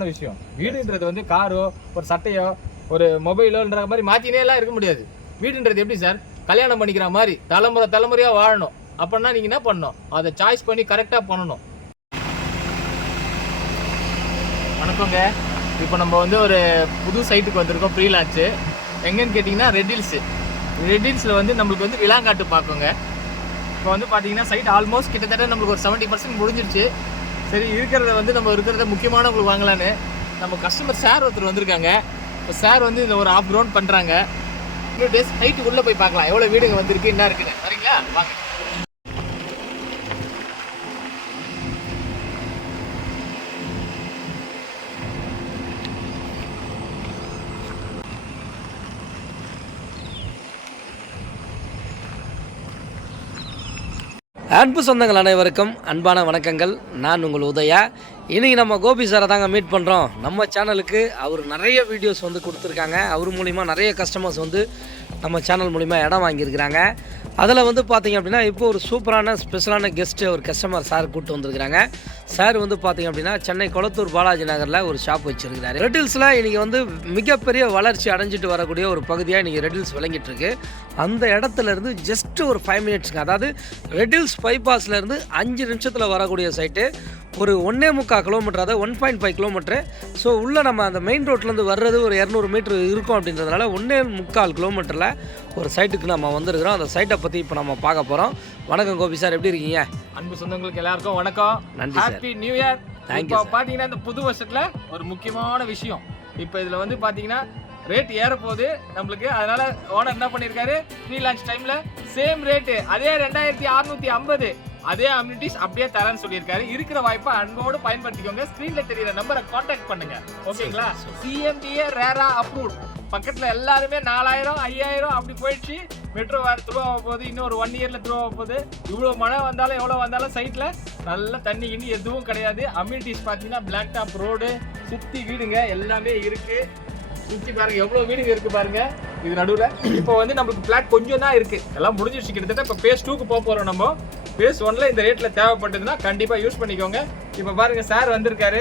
முக்கியமான விஷயம். வீடுன்றது வந்து காரோ ஒரு சட்டையோ ஒரு மொபைலோன்ற மாதிரி மாற்றினே எல்லாம் இருக்க முடியாது. வீடுன்றது எப்படி சார், கல்யாணம் பண்ணிக்கிற மாதிரி தலைமுறையாக வாழணும். அப்படின்னா நீங்கள் என்ன பண்ணணும், அதை சாய்ஸ் பண்ணி கரெக்டாக பண்ணணும். வணக்கங்க. இப்போ நம்ம வந்து ஒரு புது சைட்டுக்கு வந்திருக்கோம், ப்ரீ லான்ச்சு. எங்கன்னு கேட்டிங்கன்னா ரெட் ஹில்ஸில் வந்து நம்மளுக்கு வந்து விலாங்காட்டு பார்க்குங்க. இப்போ வந்து பார்த்தீங்கன்னா சைட் ஆல்மோஸ்ட் கிட்டத்தட்ட நம்மளுக்கு ஒரு 70% முடிஞ்சிருச்சு. சரி, நம்ம இருக்கிறத முக்கியமான உங்களுக்கு வாங்கலான்னு நம்ம கஸ்டமர் சார் ஒருத்தர் வந்திருக்காங்க. இப்போ சார் வந்து இதில் ஒரு ஆஃப் கிரவுண்ட் பண்ணுறாங்க. இன்னும் டேஸ் ஹைட்டுக்குள்ளே போய் பார்க்கலாம் எவ்வளோ வீடுங்க வந்திருக்கு, என்ன இருக்குன்னு. சரிங்களா, வாங்க. அன்பு சொந்தங்கள் அனைவருக்கும் அன்பான வணக்கங்கள். நான் உங்கள் உதயா. இன்றைக்கி நம்ம கோபி சாரை தாங்க மீட் பண்ணுறோம். நம்ம சேனலுக்கு அவர் நிறைய வீடியோஸ் வந்து கொடுத்துருக்காங்க. அவர் மூலிமா நிறைய கஸ்டமர்ஸ் வந்து நம்ம சேனல் மூலிமா இடம் வாங்கியிருக்கிறாங்க. அதில் வந்து பார்த்திங்க அப்படின்னா இப்போ ஒரு சூப்பரான ஸ்பெஷலான கெஸ்ட்டு ஒரு கஸ்டமர் சார் கூப்பிட்டு வந்திருக்கிறாங்க. சார் வந்து பார்த்திங்க அப்படின்னா சென்னை கொளத்தூர் பாலாஜி நகரில் ஒரு ஷாப் வச்சுருக்கிறாரு. ரெட் ஹில்ஸில் இன்றைக்கி வந்து மிகப்பெரிய வளர்ச்சி அடைஞ்சிட்டு வரக்கூடிய ஒரு பகுதியாக இன்றைக்கி ரெட் ஹில்ஸ் விளங்கிட்டு இருக்கு. அந்த இடத்துலேருந்து ஜஸ்ட்டு ஒரு 5 மினிட்ஸுங்க, அதாவது ரெட் ஹில்ஸ் பைபாஸ்லேருந்து 5 நிமிஷத்தில் வரக்கூடிய சைட்டு. ஒரு 1.25 கிலோமீட்டர், அதாவது 1.5 கிலோமீட்டரு. ஸோ உள்ளே நம்ம அந்த மெயின் ரோட்லேருந்து வர்றது ஒரு 200 மீட்ரு இருக்கும். அப்படின்றதுனால 1.25 கிலோமீட்டரில் ஒரு சைட்டுக்கு நம்ம வந்திருக்கிறோம். அந்த சைட்டை பற்றி இப்போ நம்ம பார்க்க போகிறோம். வணக்கம் கோபி சார், எப்படி இருக்கீங்க? அன்பு சொந்தங்களுக்கு எல்லாருக்கும் வணக்கம், நன்றி, ஹாப்பி நியூ இயர். தேங்க்யூ. இப்போ பார்த்தீங்கன்னா இந்த புது வருஷத்தில் ஒரு முக்கியமான விஷயம், இப்போ இதில் வந்து பார்த்தீங்கன்னா ரேட் ஏறப்போகுது நம்மளுக்கு. அதனால ஓனர் என்ன பண்ணியிருக்காரு, ப்ரீ லான்ச் டைமில் சேம் ரேட்டு அதே 2650 அதே அம்யூனிட்டிஸ் அப்படியே தரேன்னு சொல்லியிருக்காரு. இருக்கிற வாய்ப்பை அன்போடு பயன்படுத்திக்கோங்க. ஸ்க்ரீனில் தெரியுற நம்பரை கான்டாக்ட் பண்ணுங்க, ஓகேங்களா? CMDA ரேரா அப்ரூவ்ட். பக்கத்தில் எல்லாருமே 4000 5000 அப்படி போயிடுச்சு. மெட்ரோ வேறு த்ரூ ஆக போகுது, இன்னும் ஒரு 1 இயரில் த்ரூ ஆக போகுது. இவ்வளோ மழை வந்தாலும் எவ்வளோ வந்தாலும் சைட்டில் நல்ல தண்ணி இன்னும் எதுவும் கிடையாது. அம்யூனிட்டிஸ் பார்த்தீங்கன்னா பிளாக் டாப் ரோடு, சுற்றி வீடுங்க எல்லாமே இருக்குது. சுற்றி பாருங்க எவ்வளோ வீடுங்க இருக்குது பாருங்க இது நடுவில். இப்போ வந்து நம்மளுக்கு பிளாட் கொஞ்சம் தான் இருக்குது, எல்லாம் முடிஞ்சிருச்சு கிட்டத்தட்ட. இப்போ phase 2க்கு போக போகிறோம் நம்ம. phase 1ல் இந்த ரேட்டில் தேவைப்பட்டதுன்னா கண்டிப்பாக யூஸ் பண்ணிக்கோங்க. இப்போ பாருங்க சார் வந்திருக்காரு.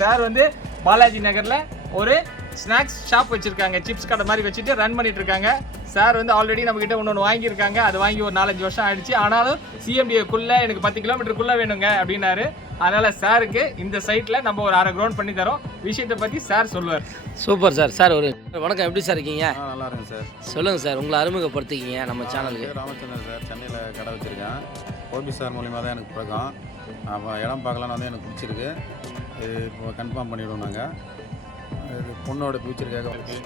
சார் வந்து பாலாஜி நகரில் ஒரு ஸ்நாக்ஸ் ஷாப் வச்சிருக்காங்க, சிப்ஸ் கடை மாதிரி வச்சுட்டு ரன் பண்ணிட்டு இருக்காங்க. சார் வந்து ஆல்ரெடி நம்ம கிட்ட ஒன்று வாங்கியிருக்காங்க. அது வாங்கி ஒரு 4-5 வருஷம் ஆயிடுச்சு. ஆனாலும் CMDAக்குள்ளே எனக்கு 10 கிலோமீட்டருக்குள்ளே வேணுங்க அப்படின்னாரு. அதனால சாருக்கு இந்த சைட்டில் நம்ம ஒரு 1/2 கிரவுண்ட் பண்ணி தரோம். விஷயத்தை பற்றி சார் சொல்லுவார். Super sir. சார் ஒரு வணக்கம், எப்படி சார் இருக்கீங்க? நல்லா இருக்கேன் சார். சொல்லுங்கள் சார், உங்களை அறிமுகப்படுத்திக்கிங்க நம்ம சேனலுக்கு. ராமச்சந்திரன் சார், சென்னையில் கடை வச்சுருக்கேன். கோபி சார் மூலிமா தான் எனக்கு பழக்கம். அப்போ இடம் பார்க்கலான்னு வந்து எனக்கு பிடிச்சிருக்கு. இது இப்போ கன்ஃபார்ம் பண்ணிவிடுவோம் நாங்கள். இது பொண்ணோட ஃபியூச்சருக்காக இருக்குது.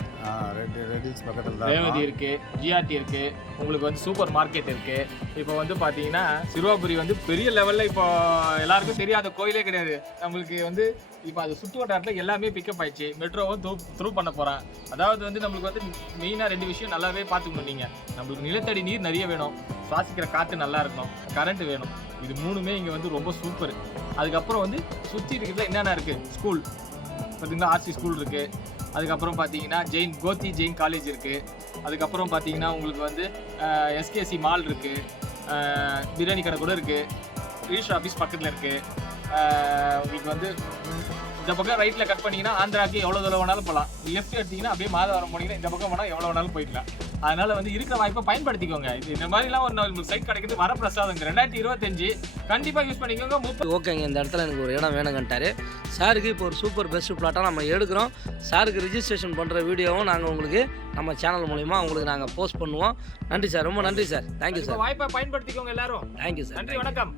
ரெட் ஹில்ஸ் பக்கத்தில் தான் ரேவதி இருக்குது, GRT இருக்குது, உங்களுக்கு வந்து சூப்பர் மார்க்கெட் இருக்குது. இப்போ வந்து பார்த்தீங்கன்னா சிறுவாபுரி வந்து பெரிய லெவலில் இப்போ எல்லாருக்கும் தெரியாத கோயிலே கிடையாது. நம்மளுக்கு வந்து இப்போ அது சுற்று வட்டாரத்தில் எல்லாமே பிக்கப் ஆயிடுச்சு. மெட்ரோவும் த்ரூ பண்ண போகிறேன். அதாவது வந்து நம்மளுக்கு வந்து மெயினாக 2 விஷயம் நல்லாவே பார்த்துக்கணும். நீங்கள் நம்மளுக்கு நிலத்தடி நீர் நிறைய வேணும், சுவாசிக்கிற காற்று நல்லா இருக்கணும், கரண்ட் வேணும். இது 3மே இங்கே வந்து ரொம்ப சூப்பர். அதுக்கப்புறம் வந்து சுற்றி இருக்கிறதுல என்னென்ன இருக்குது, ஸ்கூல் பார்த்தீங்கன்னா RC ஸ்கூல் இருக்குது. அதுக்கப்புறம் பார்த்தீங்கன்னா கோத்தி ஜெயின் காலேஜ் இருக்குது. அதுக்கப்புறம் பார்த்தீங்கன்னா உங்களுக்கு வந்து SKC மால் இருக்குது, பிரியாணி கடை கூட இருக்குது, ரிஜிஸ்டர் ஆஃபீஸ் பக்கத்தில் இருக்குது. உங்களுக்கு வந்து இந்த பக்கம் ரைட்டில் கட் பண்ணிங்கன்னா ஆந்திராவுக்கு எவ்வளோ தூரம் வேணாலும் போகலாம். லெஃப்ட் எடுத்திங்கன்னா அப்படியே மாதவரம் போனீங்கன்னா இந்த பக்கம் போனால் எவ்வளோ வேணாலும் போய்க்கலாம். அதனால் வந்து இருக்கிற வாய்ப்பை பயன்படுத்திக்கோங்க. இந்த மாதிரிலாம் ஒரு உங்களுக்கு சைட் கிடைக்கிறது வரப்பிரசாதங்க. 2025 கண்டிப்பாக யூஸ் பண்ணிக்கோங்க. ஓகேங்க, இந்த இடத்துல எனக்கு ஒரு இடம் வேணுங்கன்ட்டாரு. சாருக்கு இப்போ ஒரு சூப்பர் பெஸ்ட் பிளாட்டாக நம்ம எடுக்கிறோம். சாருக்கு ரிஜிஸ்ட்ரேஷன் பண்ணுற வீடியோவும் நாங்கள் உங்களுக்கு நம்ம சேனல் மூலிமா உங்களுக்கு நாங்கள் போஸ்ட் பண்ணுவோம். நன்றி சார், ரொம்ப நன்றி சார். Thank you sir. வாய்ப்பை பயன்படுத்திக்கோங்க எல்லாரும். Thank you sir. நன்றி, வணக்கம்.